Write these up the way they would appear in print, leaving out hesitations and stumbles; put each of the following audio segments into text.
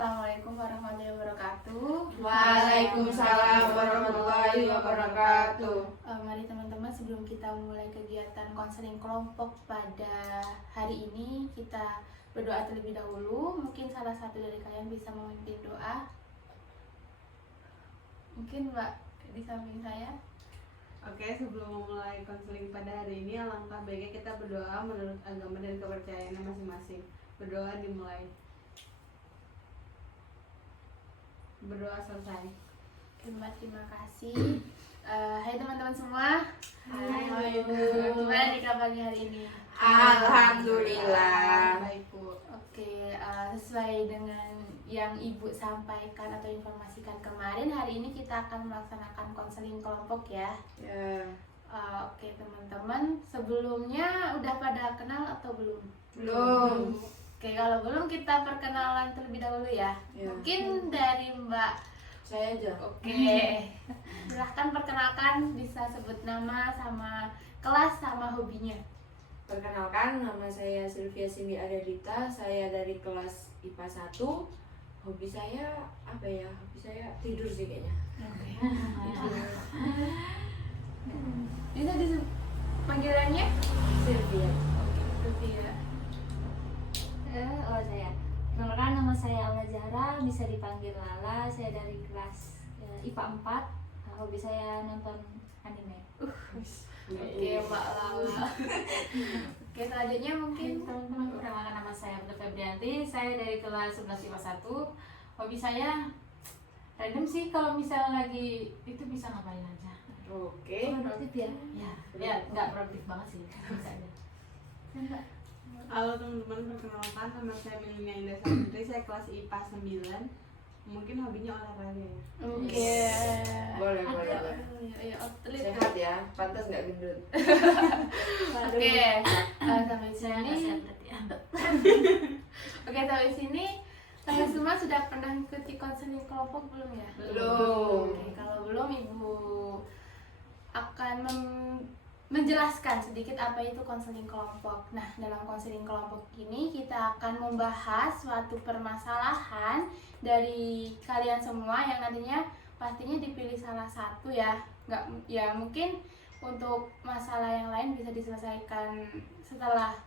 Assalamualaikum warahmatullahi wabarakatuh. Waalaikumsalam warahmatullahi wabarakatuh. Mari teman-teman, sebelum kita mulai kegiatan konseling kelompok pada hari ini, kita berdoa terlebih dahulu. Mungkin salah satu dari kalian bisa memimpin doa. Mungkin Mbak di samping saya. Oke, sebelum memulai konseling pada hari ini, alangkah baiknya kita berdoa menurut agama dan kepercayaannya masing-masing. Berdoa dimulai. Berdoa selesai. Terima kasih. Hai teman-teman semua. Hai. Gimana nih kabarnya hari ini? Alhamdulillah. Baik Bu. Oke, sesuai dengan yang Ibu sampaikan atau informasikan kemarin, hari ini kita akan melaksanakan konseling kelompok ya. Ya. Oke teman-teman, sebelumnya udah pada kenal atau belum? Belum. Oke, kalau belum kita perkenalan terlebih dahulu ya. Ya. Mungkin dari Mbak. Saya aja. Oke. Silahkan perkenalkan, bisa sebut nama sama kelas sama hobinya. Perkenalkan, nama saya Sylvia Cindy Adadita. Saya dari kelas IPA 1. Hobi saya apa ya? Hobi saya tidur sih kayaknya. Bisa disebut panggilannya? Sylvia. Sylvia. Saya perkenalkan, nama saya Aula Zahra, bisa dipanggil Lala. Saya dari kelas IPA 4. Hobi saya nonton anime. Oke, Mbak Lala. Oke, selanjutnya mungkin Teman-teman, perkenalkan, nama saya Putri Febrianti. Saya dari kelas 11 IPA 1. Hobi saya random sih, kalau misalnya lagi itu bisa ngapain aja. Oke. Produktif ya. Ya nggak produktif banget sih, bisa aja. Halo teman-teman, perkenalkan, nama saya Melina Indah Santri. Saya kelas IPA 9. Mungkin hobinya olahraga ya. Oke. Boleh, boleh. Ya, atlet. Sehat ya, pantas nggak gendut. Oke, sampai Saya sini. nggak sehat berarti ya. Oke, sampai sini kalian semua sudah pernah ikuti konseling kelompok belum ya? Belum. Oke, kalau belum, Ibu akan menjelaskan sedikit apa itu konseling kelompok. Nah, dalam konseling kelompok ini kita akan membahas suatu permasalahan dari kalian semua yang nantinya pastinya dipilih salah satu ya. Nggak, ya mungkin untuk masalah yang lain bisa diselesaikan setelah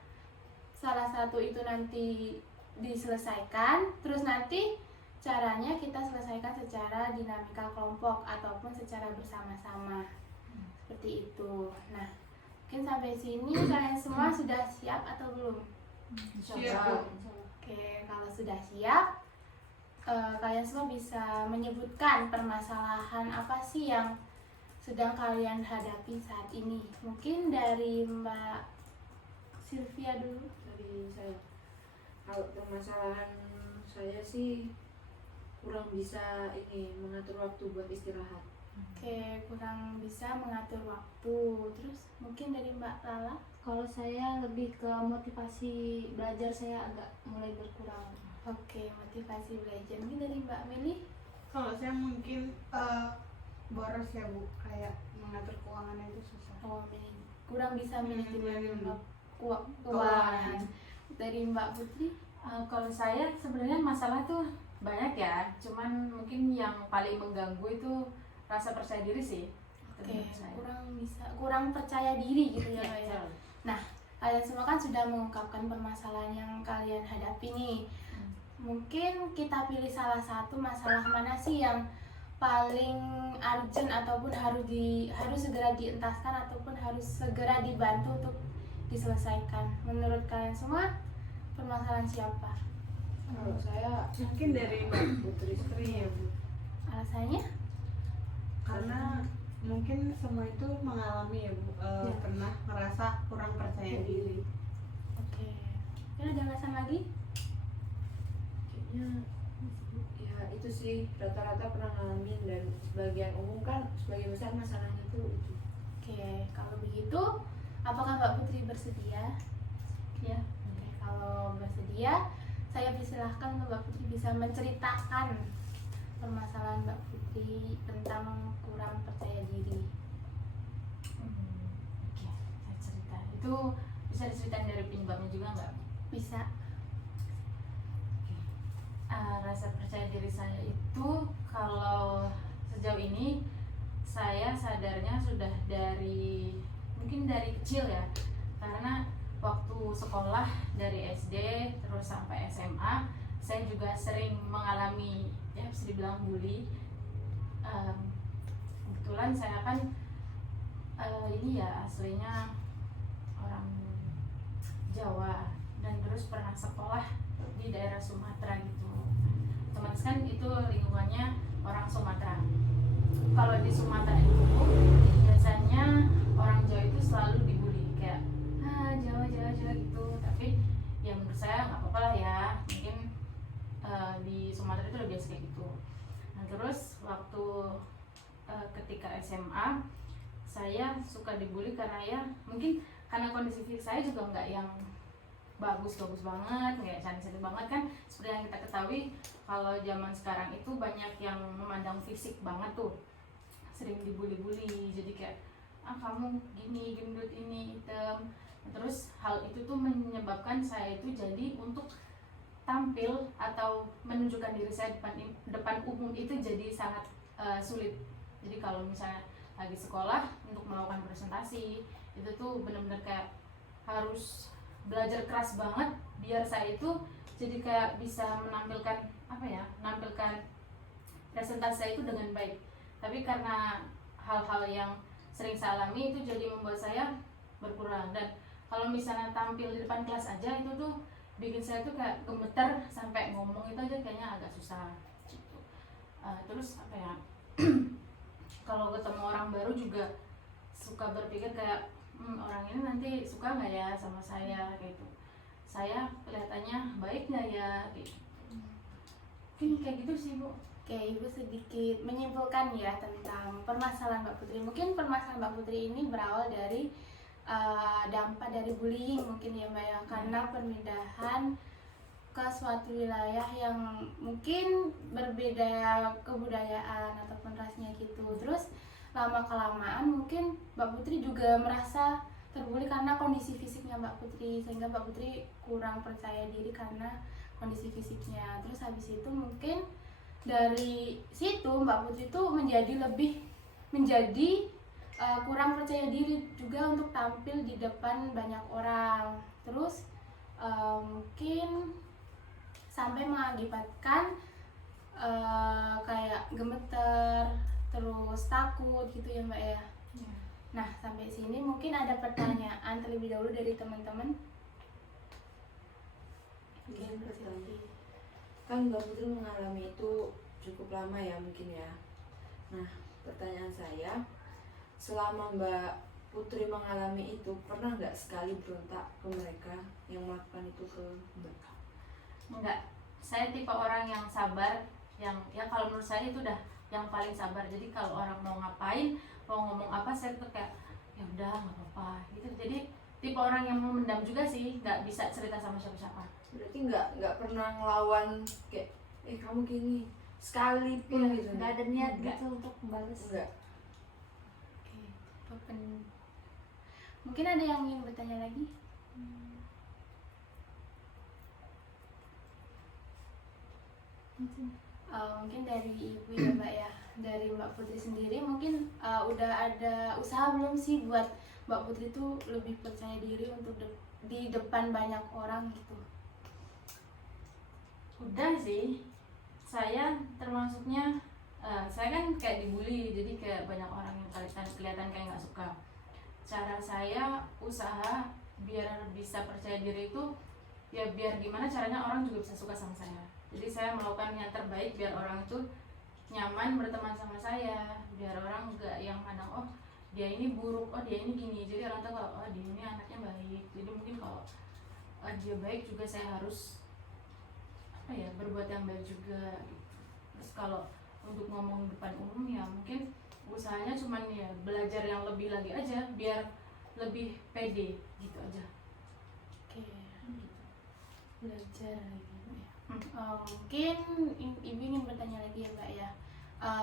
salah satu itu nanti diselesaikan. Terus nanti caranya kita selesaikan secara dinamika kelompok ataupun secara bersama-sama. Seperti itu. Nah, mungkin sampai sini kalian semua sudah siap atau belum? Siap. Oke, kalau sudah siap, kalian semua bisa menyebutkan permasalahan apa sih yang sedang kalian hadapi saat ini. Mungkin dari Mbak Sylvia dulu. Dari saya. Kalau permasalahan saya sih kurang bisa mengatur waktu buat istirahat. Oke, kurang bisa mengatur waktu. Terus mungkin dari Mbak Lala. Kalau saya lebih ke motivasi belajar, saya agak mulai berkurang. Oke, motivasi belajar. Mungkin dari Mbak Meli. Kalau saya mungkin boros ya Bu, kayak mengatur keuangannya itu susah. Oh, kurang bisa manajemen Hmm. keuangan. Dari Mbak Putri. Kalau saya sebenarnya masalah tuh banyak ya, cuman mungkin yang paling mengganggu itu rasa percaya diri sih. Oke, Menurut saya. kurang percaya diri gitu ya, Mbak ya. betul. Kalian semua kan sudah mengungkapkan permasalahan yang kalian hadapi nih. Mungkin kita pilih salah satu masalah mana sih yang paling urgent ataupun harus segera dientaskan ataupun harus segera dibantu untuk diselesaikan. Menurut kalian semua permasalahan siapa? Kalau saya Mungkin dari Mbak Putri ya Bu. Alasannya? Karena mungkin semua itu mengalami ya Bu, Ya. pernah merasa kurang percaya diri. Oke. Mungkin ada alasan lagi? kayaknya ya itu sih rata-rata pernah ngalamin, dan sebagian umum kan sebagian besar masalahnya tuh itu. Oke, kalau begitu apakah Mbak Putri bersedia? Ya. Oke, kalau bersedia, saya persilahkan Mbak Putri bisa menceritakan permasalahan Mbak Putri tentang kurang percaya diri. Oke, saya cerita. Itu bisa diceritain dari penyebabnya juga nggak? Bisa. rasa percaya diri saya itu kalau sejauh ini saya sadarnya sudah mungkin dari kecil ya, karena waktu sekolah dari SD terus sampai SMA saya juga sering mengalami ya bisa dibilang bully. Kebetulan saya kan ini ya aslinya orang Jawa dan terus pernah sekolah di daerah Sumatera gitu. Otomatis kan itu lingkungannya orang Sumatera. Kalau di Sumatera itu biasanya orang Jawa itu selalu dibully kayak Jawa gitu. Tapi ya menurut saya nggak apa-apa lah ya, mungkin di Sumatera itu udah biasa kayak gitu. Nah terus waktu ketika SMA saya suka dibully karena ya mungkin karena kondisi fisik saya juga nggak yang bagus banget, nggak cantik banget kan. Seperti yang kita ketahui kalau zaman sekarang itu banyak yang memandang fisik banget tuh, sering dibully-bully. Jadi kayak kamu gini, gendut ini, hitam. Terus hal itu tuh menyebabkan saya itu jadi untuk tampil atau menunjukkan diri saya depan umum itu jadi sangat sulit. Jadi kalau misalnya lagi sekolah untuk melakukan presentasi itu tuh benar-benar kayak harus belajar keras banget biar saya itu jadi kayak bisa menampilkan menampilkan presentasi saya itu dengan baik. Tapi karena hal-hal yang sering saya alami itu jadi membuat saya berkurang, dan kalau misalnya tampil di depan kelas aja itu tuh bikin saya tuh kayak gemeter, sampai ngomong itu aja kayaknya agak susah gitu. Terus kalau ketemu orang baru juga suka berpikir kayak orang ini nanti suka nggak ya sama saya gitu, saya kelihatannya baik nggak ya gitu. Mungkin kayak gitu sih Bu. Oke, Ibu sedikit menyimpulkan ya tentang permasalahan Mbak Putri. Mungkin permasalahan Mbak Putri ini berawal dari dampak dari bullying mungkin ya Mbak ya, karena pemindahan ke suatu wilayah yang mungkin berbeda kebudayaan ataupun rasnya gitu. Terus lama-kelamaan mungkin Mbak Putri juga merasa terbully karena kondisi fisiknya Mbak Putri, sehingga Mbak Putri kurang percaya diri karena kondisi fisiknya. Terus habis itu mungkin dari situ Mbak Putri tuh menjadi kurang percaya diri juga untuk tampil di depan banyak orang. Terus mungkin sampai mengakibatkan kayak gemeter, terus takut gitu ya Mbak ya. Nah sampai sini mungkin ada pertanyaan terlebih dahulu dari teman-teman. Oke, Kan Mbak Putri mengalami itu cukup lama ya mungkin ya. Nah pertanyaan saya, selama Mbak Putri mengalami itu pernah nggak sekali berontak ke mereka yang melakukan itu ke Mbak? Enggak, saya tipe orang yang sabar, yang ya kalau menurut saya itu udah yang paling sabar. Jadi kalau orang mau ngapain, mau ngomong apa, saya tuh kayak ya udah nggak apa-apa gitu. Jadi tipe orang yang memendam juga sih, nggak bisa cerita sama siapa-siapa. Berarti nggak pernah ngelawan kayak kamu gini sekalipun gitu? Nggak ada niat Nggak. gitu untuk membalas. Enggak. Oke, mungkin ada yang ingin bertanya lagi? Mungkin dari Ibu ya Mbak ya, dari Mbak Putri sendiri mungkin udah ada usaha belum sih buat Mbak Putri tuh lebih percaya diri untuk di depan banyak orang gitu? Udah sih, saya termasuknya saya kan kayak dibully, jadi kayak banyak orang yang kelihatan kayak nggak suka. Cara saya usaha biar bisa percaya diri itu ya biar gimana caranya orang juga bisa suka sama saya. Jadi saya melakukan yang terbaik biar orang itu nyaman berteman sama saya, biar orang nggak yang pandang oh dia ini buruk, oh dia ini gini. Jadi orang tahu oh dia ini anaknya baik. Jadi mungkin kalau dia baik juga saya harus berbuat yang baik juga gitu. Terus kalau untuk ngomong depan umum ya mungkin usahanya cuman ya belajar yang lebih lagi aja biar lebih pede gitu aja. Oke, belajar lagi ya. Mungkin Ibu ingin bertanya lagi ya Mbak ya.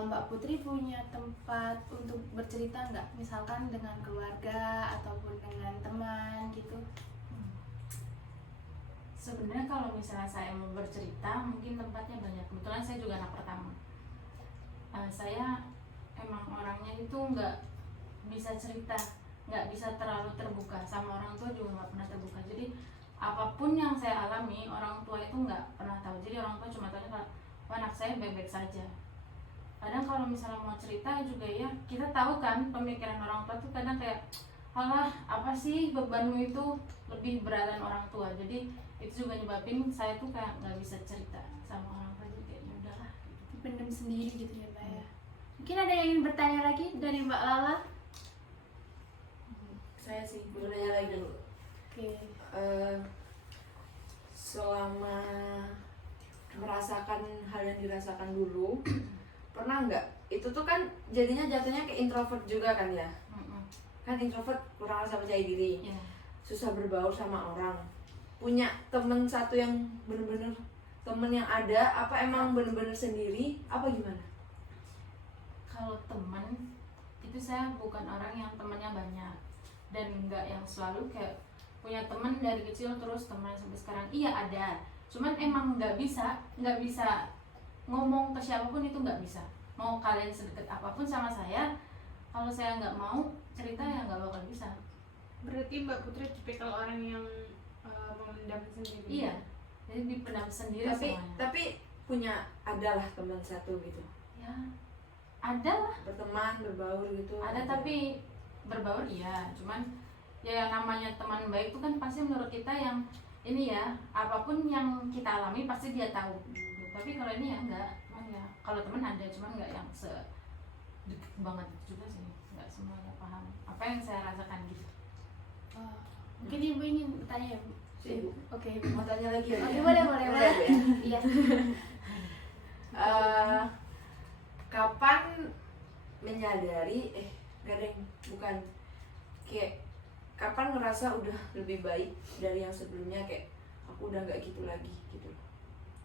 Mbak Putri punya tempat untuk bercerita nggak? Misalkan dengan keluarga ataupun dengan teman gitu? Sebenarnya kalau misalnya saya mau bercerita mungkin tempatnya banyak. Kebetulan saya juga anak pertama. Saya emang orangnya itu nggak bisa cerita, nggak bisa terlalu terbuka, sama orang tua juga nggak pernah terbuka. Jadi apapun yang saya alami orang tua itu nggak pernah tahu. Jadi orang tua cuma tahu kalau anak saya baik-baik saja. Kadang kalau misalnya mau cerita juga ya, kita tahu kan pemikiran orang tua tuh kadang kayak, alah apa sih bebanmu itu lebih beratan orang tua. Jadi itu juga nyebabin saya tuh kayak nggak bisa cerita sama orang tua. Jadi kayak ya udahlah gitu. Dipendam sendiri gitu ya Mbak ya. Mungkin ada yang ingin bertanya lagi dari Mbak Lala? Saya sih boleh nanya lagi dulu. Oke. Selama merasakan hal yang dirasakan dulu, pernah nggak? Itu tuh kan jadinya jatuhnya ke introvert juga kan ya? Kan introvert kurang rasa percaya diri, Ya. susah berbaur sama orang. Punya temen satu yang bener-bener temen yang ada, apa emang bener-bener sendiri, apa gimana? Kalau teman itu saya bukan orang yang temannya banyak dan nggak yang selalu kayak punya teman dari kecil terus teman sampai sekarang. Iya ada, cuman emang nggak bisa ngomong ke siapapun, itu nggak bisa. Mau kalian sedekat apapun sama saya, kalau saya nggak mau cerita ya nggak bakal bisa. Berarti Mbak Putri tipikal orang yang memendam sendiri. Iya, jadi dipendam sendiri Tapi semuanya. tapi punya adalah teman satu gitu, Ya ada lah, berteman, berbaur gitu. ada, tapi berbaur iya, cuman ya yang namanya teman baik itu kan pasti menurut kita yang ini ya, apapun yang kita alami pasti dia tahu gitu. Tapi kalau ini ya enggak, cuman ya kalau teman ada, cuman enggak yang deket banget juga sih, enggak semuanya paham apa yang saya rasakan gitu. Oh, mungkin Ibu ingin bertanya ya Bu? Si Ibu. Oke. Mau tanya lagi ya? Oke, boleh. Boleh, Bu, ya? Iya. Kapan menyadari bukan kayak kapan ngerasa udah lebih baik dari yang sebelumnya, kayak aku udah nggak gitu lagi gitu,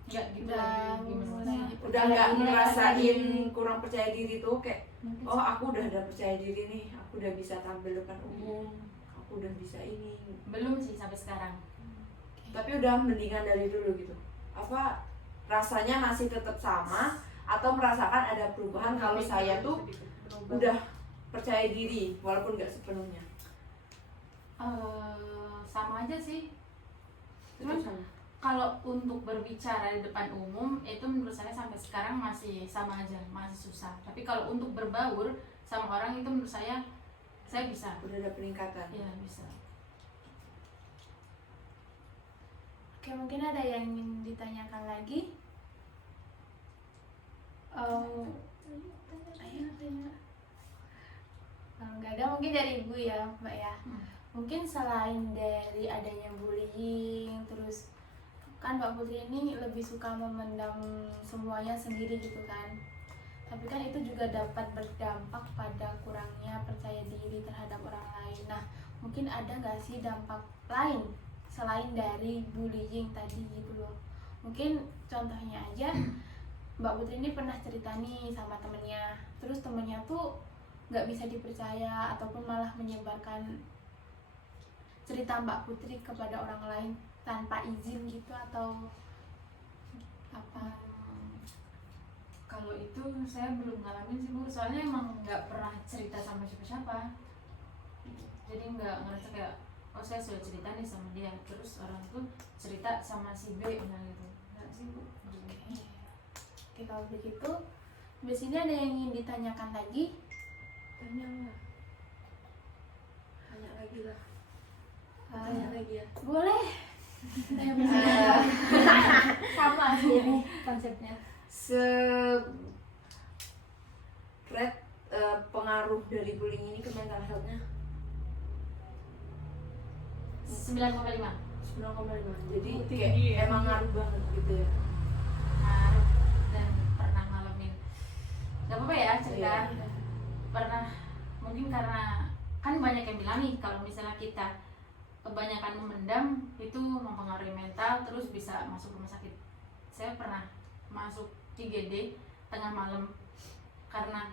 Enggak gitu Udah lagi gimana? mulai udah nggak percaya ngerasain diri. kurang percaya diri tuh, kayak Mungkin oh aku udah ada percaya diri nih, aku udah bisa tampil depan umum, aku udah bisa ini, Belum sih sampai sekarang. tapi udah mendingan dari dulu gitu. Apa rasanya masih tetap sama atau merasakan ada perubahan kalau saya tuh udah percaya diri walaupun nggak sepenuhnya? Sama aja sih. Tetap sama. Kalau untuk berbicara di depan umum itu menurut saya sampai sekarang masih sama aja, masih susah. Tapi kalau untuk berbaur sama orang itu menurut saya bisa. Udah ada peningkatan. Ya bisa. Oke, mungkin ada yang ingin ditanyakan lagi? Ayo tanya. Nggak ada, mungkin dari Ibu ya Mbak ya. Mungkin selain dari adanya bullying, terus kan Mbak Putri ini lebih suka memendam semuanya sendiri gitu kan. Tapi kan itu juga dapat berdampak pada kurangnya percaya diri terhadap orang lain. Nah, mungkin ada nggak sih dampak lain selain dari bullying tadi gitu loh? Mungkin contohnya aja, Mbak Putri ini pernah cerita nih sama temennya, terus temennya tuh nggak bisa dipercaya ataupun malah menyebarkan cerita Mbak Putri kepada orang lain tanpa izin gitu, atau apa? Kalau itu saya belum ngalamin sih Bu, soalnya emang nggak pernah cerita sama siapa-siapa. Jadi nggak ngerasa kayak oh saya sudah cerita nih sama dia, terus orang tuh cerita sama si B nah gitu. Nggak sih Bu. Oke, kalau begitu, di sini ada yang ingin ditanyakan lagi? Tanya lagi lah. Ah, Tanya lagi ya. boleh. sama sih ini konsepnya. Pengaruh dari bullying ini ke mental health-nya 9,5. 9,5. Jadi Tinggi kayak ya. emang ngaruh banget gitu ya. Ngaruh dan pernah ngalamin. Gak apa-apa ya cerita. Iya. Pernah, mungkin karena kan banyak yang bilang nih kalau misalnya kita kebanyakan memendam itu mempengaruhi mental, terus bisa masuk rumah sakit. Saya pernah masuk IGD tengah malam karena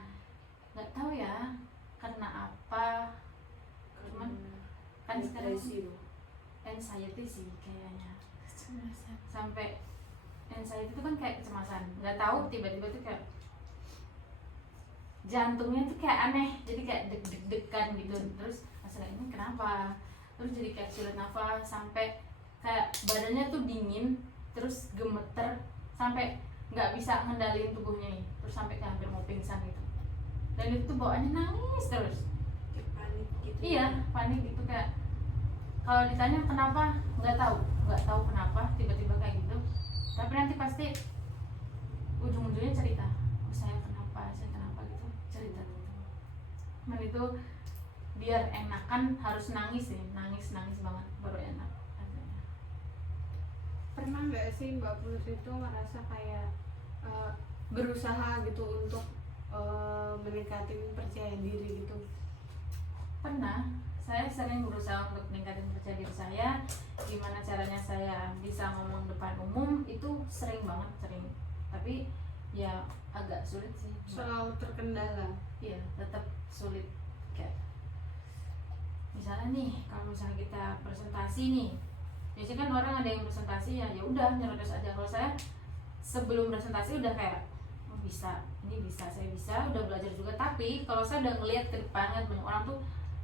nggak tahu ya karena apa, cuman kan sekarang Depresi loh. anxiety sih kayaknya. Kecemasan. sampai anxiety itu kan kayak kecemasan, nggak tahu tiba-tiba tuh kayak jantungnya tuh kayak aneh, jadi kayak deg-deg-degan gitu, terus asalnya ini kenapa, terus jadi kayak sulit nafas, sampai kayak badannya tuh dingin, terus gemeter, sampai nggak bisa ngendaliin tubuhnya nih, terus sampai kayak hampir mau pingsan gitu, dan itu tuh bawaannya nangis terus. Kayak panik gitu. Iya, panik gitu, kayak kalau ditanya kenapa nggak tahu kenapa tiba-tiba kayak gitu, tapi nanti pasti ujung-ujungnya cerita, oh, saya kenapa gitu, cerita gitu. Dan itu biar enakan harus nangis sih, nangis banget baru enak rasanya. Pernah nggak sih Mbak Putri itu merasa kayak berusaha gitu untuk meningkatin percaya diri gitu? Pernah, saya sering berusaha untuk meningkatkan percaya diri saya. Gimana caranya saya bisa ngomong depan umum, itu sering banget, tapi ya agak sulit sih. Selalu terkendala. Iya, tetap sulit. Kayak misalnya nih, kalau misalnya kita presentasi nih, biasanya kan orang ada yang presentasi ya udah nyerocos aja. Kalau saya sebelum presentasi udah kayak oh, bisa, ini bisa, saya bisa, udah belajar juga. Tapi kalau saya udah ngeliat ke depan kan banyak orang tuh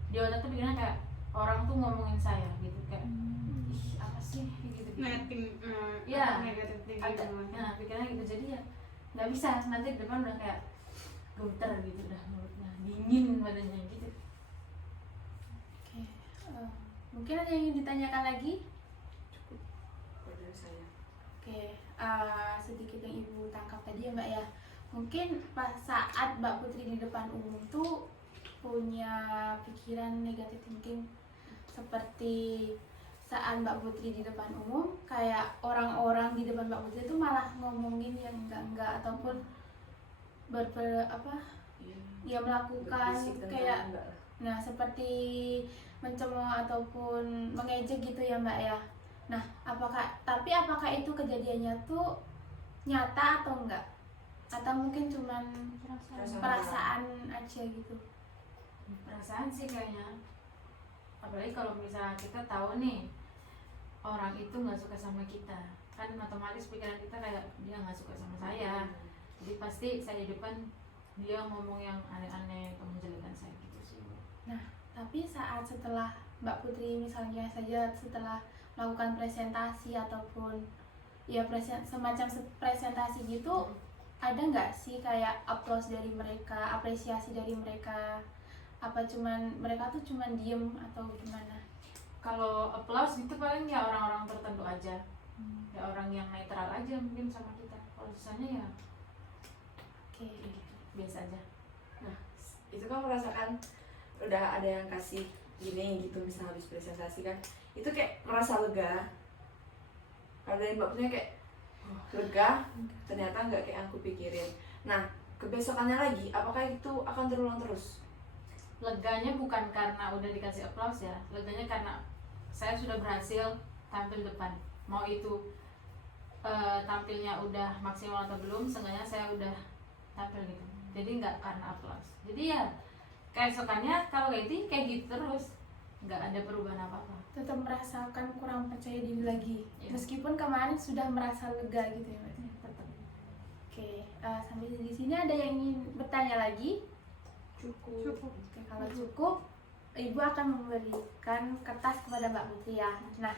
di otak tuh pikirnya kayak orang tuh ngomongin saya gitu, kayak ih apa sih gitu. Iya, negatif thinking ada, namanya. nah pikirannya gitu, jadi ya nggak bisa, nanti di depan udah kayak gemeter gitu, udah mulutnya dingin badannya gitu. Oke, mungkin ada yang ingin ditanyakan lagi? Cukup kalau dari saya. Oke, sedikit yang ibu tangkap tadi ya Mbak ya. Mungkin pas saat Mbak Putri di depan umum tuh punya pikiran negatif thinking, seperti saat Mbak Putri di depan umum, kayak orang-orang di depan Mbak Putri itu malah ngomongin yang enggak ataupun Iya. ya melakukan Berbisik tentang kayak enggak lah. nah seperti mencemooh ataupun mengejek gitu ya Mbak ya. Nah, apakah itu kejadiannya tuh nyata atau enggak? Atau mungkin cuman perasaan aja gitu? Perasaan sih kayaknya, apalagi kalau misalnya kita tahu nih orang itu nggak suka sama kita, kan otomatis pikiran kita kayak dia nggak suka sama saya, jadi pasti saya di depan dia ngomong yang aneh-aneh atau menjelekan saya gitu sih. Nah, tapi saat setelah Mbak Putri misalnya saja setelah melakukan presentasi ataupun ya semacam presentasi gitu, ada nggak sih kayak applause dari mereka, apresiasi dari mereka? Apa cuman mereka tuh cuman diem atau gimana? Kalau applause itu paling ya orang-orang tertentu aja, ya orang yang netral aja mungkin sama kita. Kalau sisanya ya Oke. gitu, biasa aja. Nah, itu kan merasakan udah ada yang kasih gini gitu, misalnya habis presentasi kan, itu kayak merasa lega. Kalau dari Mbak punya kayak lega, ternyata nggak kayak yang aku pikirin. Nah, kebesokannya lagi, apakah itu akan terulang terus? Leganya bukan karena udah dikasih applause ya, leganya karena saya sudah berhasil tampil depan, mau itu tampilnya udah maksimal atau belum, seenggaknya saya udah tampil gitu. Jadi nggak karena applause, jadi ya keesokannya kalau kayak gitu terus, nggak ada perubahan apa-apa. Tetap merasakan kurang percaya diri lagi, Iya. meskipun kemarin sudah merasa lega gitu ya Mbak. Tetap. Oke, sampai di sini ada yang ingin bertanya lagi? Cukup. Oke, kalau cukup, Ibu akan memberikan kertas kepada Mbak Putri ya. Nah,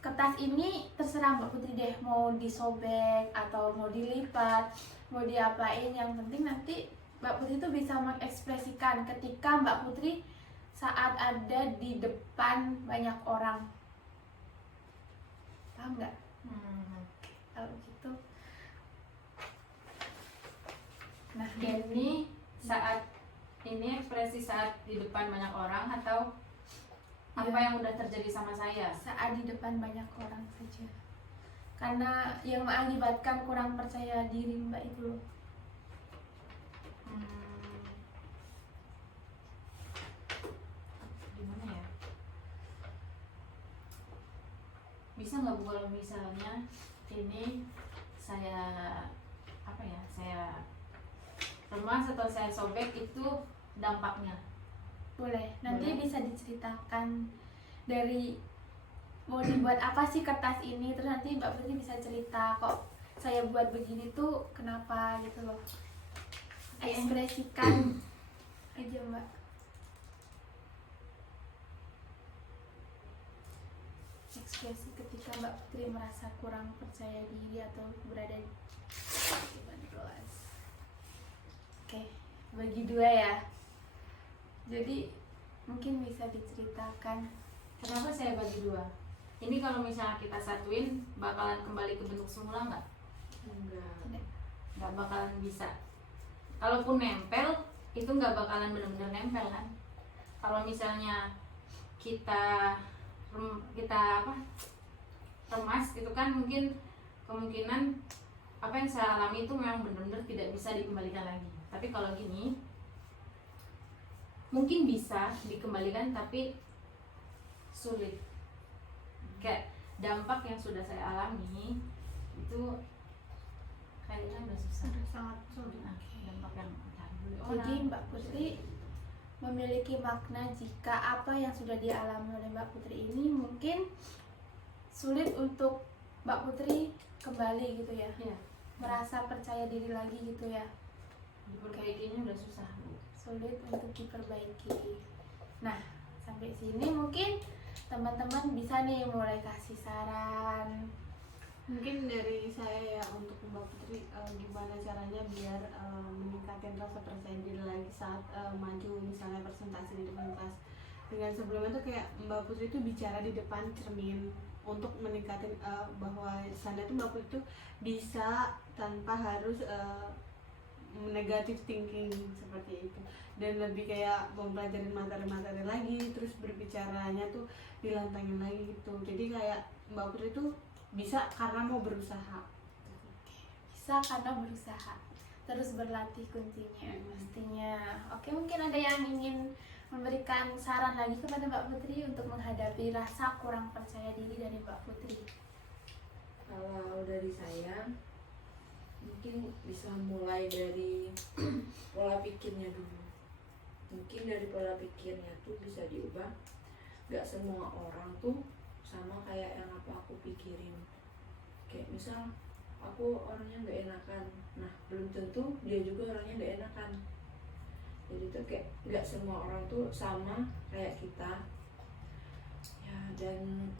kertas ini terserah Mbak Putri deh, mau disobek atau mau dilipat, mau diapain. Yang penting nanti Mbak Putri itu bisa mengekspresikan ketika Mbak Putri saat ada di depan banyak orang. Paham nggak? Kalau gitu. Nah, ini ekspresi saat di depan banyak orang atau apa yang udah terjadi sama saya? saat di depan banyak orang saja, karena yang mengakibatkan kurang percaya diri Mbak itu loh. Gimana ya? Bisa nggak Bu kalau misalnya ini saya remas atau saya sobek, itu dampaknya? Boleh, nanti Boleh. bisa diceritakan dari mau dibuat apa sih kertas ini, terus nanti Mbak Putri bisa cerita kok saya buat begini tuh kenapa gitu loh. Ekspresikan aja Mbak. Ekspresi ketika Mbak Putri merasa kurang percaya diri atau berada di depan kelas. Oke, bagi dua ya. Jadi mungkin bisa diceritakan. Kenapa saya bagi dua? Ini kalau misalnya kita satuin bakalan kembali ke bentuk semula nggak? Enggak. Nggak bakalan bisa. Kalaupun nempel itu nggak bakalan benar-benar nempel kan? Kalau misalnya kita remas gitu kan, mungkin kemungkinan apa yang saya alami itu memang benar-benar tidak bisa dikembalikan lagi. Tapi kalau gini mungkin bisa dikembalikan tapi sulit. Kayak dampak yang sudah saya alami itu kayaknya udah susah. Sudah sangat sulit. Nah, dampak yang Jadi Mbak Putri memiliki makna jika apa yang sudah dialami oleh Mbak Putri ini mungkin sulit untuk Mbak Putri kembali gitu ya, ya, merasa percaya diri lagi gitu ya, diperbaikinya udah susah. sulit untuk diperbaiki. Nah, sampai sini mungkin teman-teman bisa nih mulai kasih saran. Mungkin dari saya ya untuk Mbak Putri, gimana caranya biar meningkatkan rasa percaya diri lagi saat maju misalnya presentasi di depan kelas. Dengan sebelumnya tuh kayak Mbak Putri itu bicara di depan cermin untuk meningkatkan bahwa sana tuh Mbak Putri itu bisa tanpa harus negatif thinking seperti itu, dan lebih kayak mempelajari materi-materi lagi, terus berbicaranya tuh dilantangin lagi gitu. Jadi kayak Mbak Putri itu bisa karena mau berusaha. Bisa karena berusaha, terus berlatih kuncinya pastinya. Oke, mungkin ada yang ingin memberikan saran lagi kepada Mbak Putri untuk menghadapi rasa kurang percaya diri dari Mbak Putri. Kalau dari saya mungkin bisa mulai dari pola pikirnya dulu. Mungkin dari pola pikirnya tuh bisa diubah. Gak semua orang tuh sama kayak yang apa aku pikirin. Kayak misal aku orangnya gak enakan, nah belum tentu dia juga orangnya gak enakan. Jadi tuh kayak gak semua orang tuh sama kayak kita ya, dan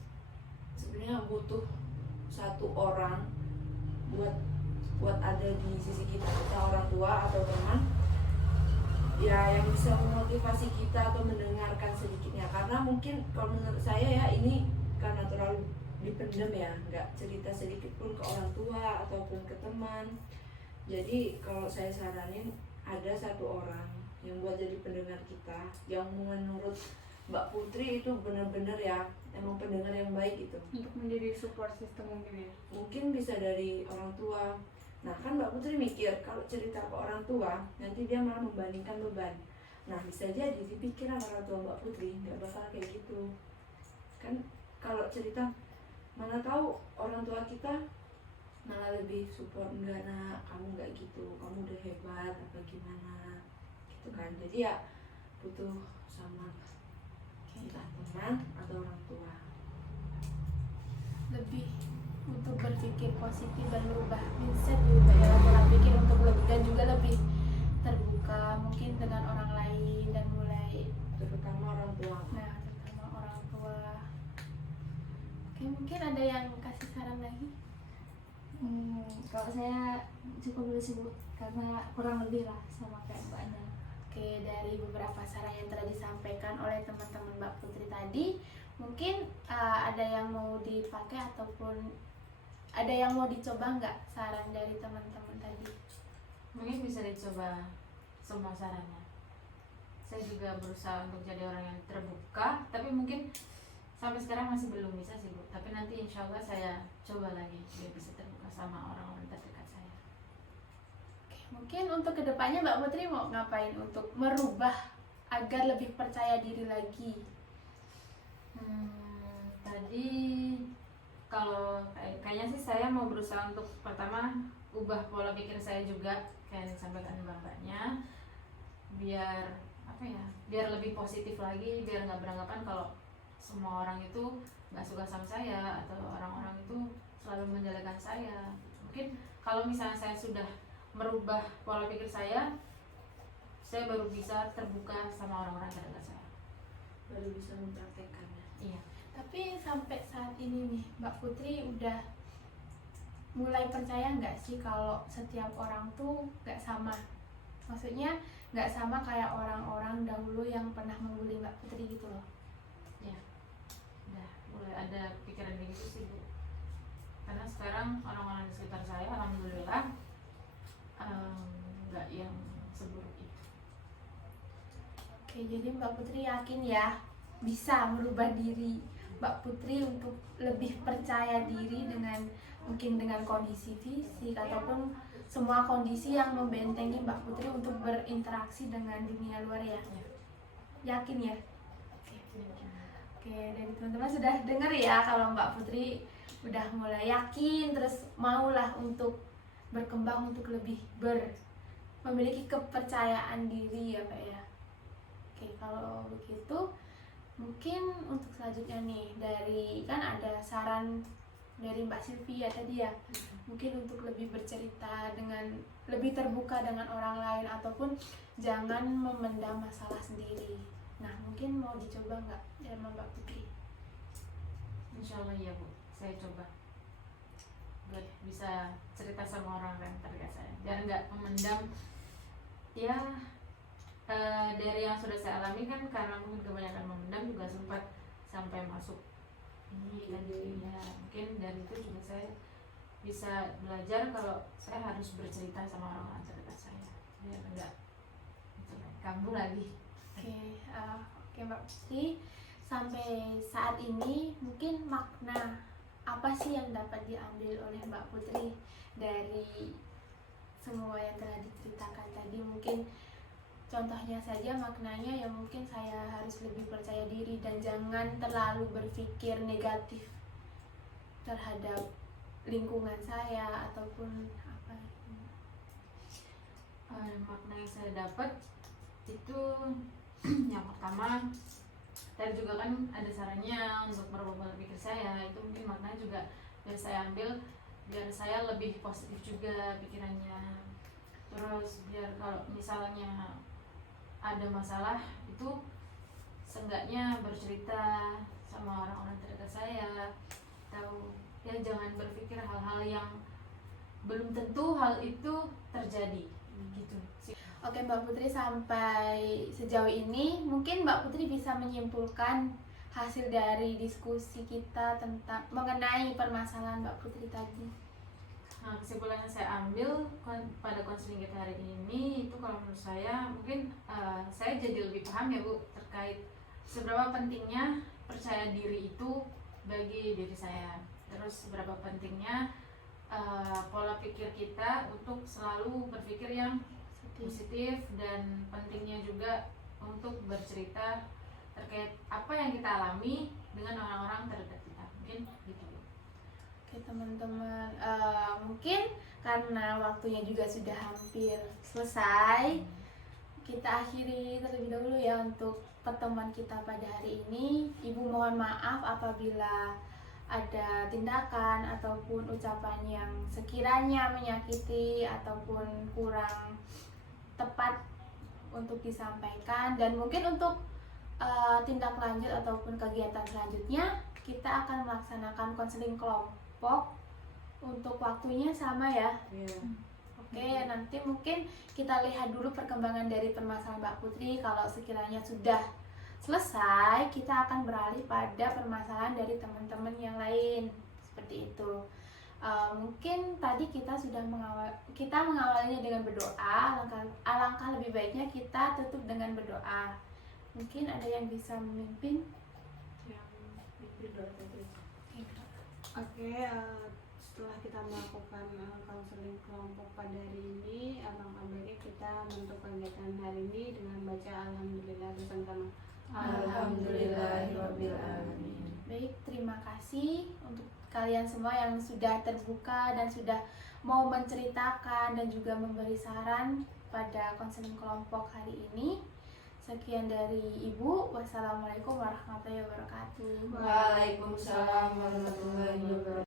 sebenarnya butuh satu orang buat ada di sisi kita orang tua atau teman ya, yang bisa memotivasi kita atau mendengarkan sedikitnya. Karena mungkin kalau menurut saya ya, ini karena terlalu dipendam ya, nggak cerita sedikit pun ke orang tua ataupun ke teman. Jadi kalau saya saranin ada satu orang yang buat jadi pendengar kita, yang menurut Mbak Putri itu benar-benar ya emang pendengar yang baik gitu. Untuk menjadi support system mungkin ya. Mungkin bisa dari orang tua. Nah kan Mbak Putri mikir kalau cerita ke orang tua nanti dia malah membandingkan beban. Nah bisa jadi di pikiran orang tua Mbak Putri nggak bakal kayak gitu kan. Kalau cerita mana tahu orang tua kita malah lebih support, enggak nak kamu nggak gitu, kamu udah hebat apa gimana gitu kan. Jadi ya butuh sama entah teman atau orang tua. Lebih untuk berpikir positif dan merubah mindset juga dalam pola pikir untuk lebih, dan juga lebih terbuka mungkin dengan orang lain dan mulai, Terutama orang tua. nah terutama orang tua. Oke, mungkin ada yang kasih saran lagi. Kalau saya cukup dulu sih Bu, karena kurang lebih lah sama kayak Mbaknya. Oke, dari beberapa saran yang telah disampaikan oleh teman-teman Mbak Putri tadi, mungkin ada yang mau dipakai ataupun ada yang mau dicoba nggak saran dari teman-teman tadi? Mungkin bisa dicoba semua sarannya. Saya juga berusaha untuk jadi orang yang terbuka, tapi mungkin sampai sekarang masih belum bisa sih Bu. Tapi nanti insya Allah saya coba lagi biar bisa terbuka sama orang-orang terdekat saya. Oke, mungkin untuk kedepannya Mbak Putri mau ngapain untuk merubah agar lebih percaya diri lagi? Tadi kalau kayaknya sih saya mau berusaha untuk pertama ubah pola pikir saya juga kayak yang disampaikan mbak-mbaknya, biar apa ya, biar lebih positif lagi, biar nggak beranggapan kalau semua orang itu nggak suka sama saya atau orang-orang itu selalu menjelekan saya. Mungkin kalau misalnya saya sudah merubah pola pikir saya baru bisa terbuka sama orang-orang terdekat saya. Baru bisa mempraktekannya. Iya. Tapi sampai saat ini nih Mbak Putri udah mulai percaya nggak sih kalau setiap orang tuh nggak sama? Maksudnya nggak sama kayak orang-orang dahulu yang pernah membuli Mbak Putri gitu loh. Ya, udah mulai ada pikiran kayak gitu sih Bu. Karena sekarang orang-orang di sekitar saya alhamdulillah nggak yang seburuk itu. Oke, jadi Mbak Putri yakin ya bisa merubah diri Mbak Putri untuk lebih percaya diri mungkin dengan kondisi fisik ataupun semua kondisi yang membentengi Mbak Putri untuk berinteraksi dengan dunia luar ya. Yakin ya? Oke, dan teman-teman sudah dengar ya kalau Mbak Putri udah mulai yakin terus maulah untuk berkembang untuk lebih memiliki kepercayaan diri ya Pak ya. Oke, kalau begitu mungkin untuk selanjutnya nih dari kan ada saran dari Mbak Sylvia tadi ya, mungkin untuk lebih bercerita dengan lebih terbuka dengan orang lain ataupun jangan memendam masalah sendiri. Nah mungkin mau dicoba nggak sama Mbak Putri? Insya Allah ya Bu, saya coba buat bisa cerita sama orang yang terdekat saya biar nggak memendam. Ya dari yang sudah saya alami kan karena mungkin kebanyakan memendam juga sempat sampai masuk ini kan ya, mungkin dari itu juga saya bisa belajar kalau saya harus bercerita sama orang-orang terdekat saya biar enggak kambuh lagi. Oke Mbak Putri, sampai saat ini mungkin makna apa sih yang dapat diambil oleh Mbak Putri dari semua yang telah diceritakan tadi? Mungkin contohnya saja maknanya yang mungkin saya harus lebih percaya diri dan jangan terlalu berpikir negatif terhadap lingkungan saya ataupun apa. Makna yang saya dapat itu yang pertama tadi juga kan ada sarannya untuk merubah pola pikir saya, itu mungkin maknanya juga biar saya ambil biar saya lebih positif juga pikirannya. Terus biar kalau misalnya ada masalah itu seenggaknya bercerita sama orang-orang terdekat saya, tahu ya jangan berpikir hal-hal yang belum tentu hal itu terjadi gitu. Oke Mbak Putri, sampai sejauh ini mungkin Mbak Putri bisa menyimpulkan hasil dari diskusi kita tentang mengenai permasalahan Mbak Putri tadi. Nah, kesimpulan yang saya ambil pada konseling kita hari ini itu kalau menurut saya mungkin saya jadi lebih paham ya Bu terkait seberapa pentingnya percaya diri itu bagi diri saya. Terus seberapa pentingnya pola pikir kita untuk selalu berpikir yang positif dan pentingnya juga untuk bercerita terkait apa yang kita alami dengan orang-orang terdekat kita. Mungkin gitu. Oke teman-teman, mungkin karena waktunya juga sudah hampir selesai, kita akhiri terlebih dahulu ya untuk pertemuan kita pada hari ini. Ibu mohon maaf apabila ada tindakan ataupun ucapan yang sekiranya menyakiti ataupun kurang tepat untuk disampaikan, dan mungkin untuk tindak lanjut ataupun kegiatan selanjutnya kita akan melaksanakan konseling kelompok untuk waktunya sama ya. Oke, nanti mungkin kita lihat dulu perkembangan dari permasalahan Mbak Putri. Kalau sekiranya sudah selesai, kita akan beralih pada permasalahan dari teman-teman yang lain seperti itu. Mungkin tadi kita sudah mengawalinya dengan berdoa. Alangkah lebih baiknya kita tutup dengan berdoa. Mungkin ada yang bisa memimpin. Oke, setelah kita melakukan konseling kelompok pada hari ini, alangkah baiknya kita menutup kegiatan hari ini dengan baca Alhamdulillah bersama-sama. Alhamdulillahirabbil alamin. Baik, terima kasih untuk kalian semua yang sudah terbuka dan sudah mau menceritakan dan juga memberi saran pada konseling kelompok hari ini. Sekian dari Ibu. Wassalamualaikum warahmatullahi wabarakatuh. Waalaikumsalam warahmatullahi wabarakatuh.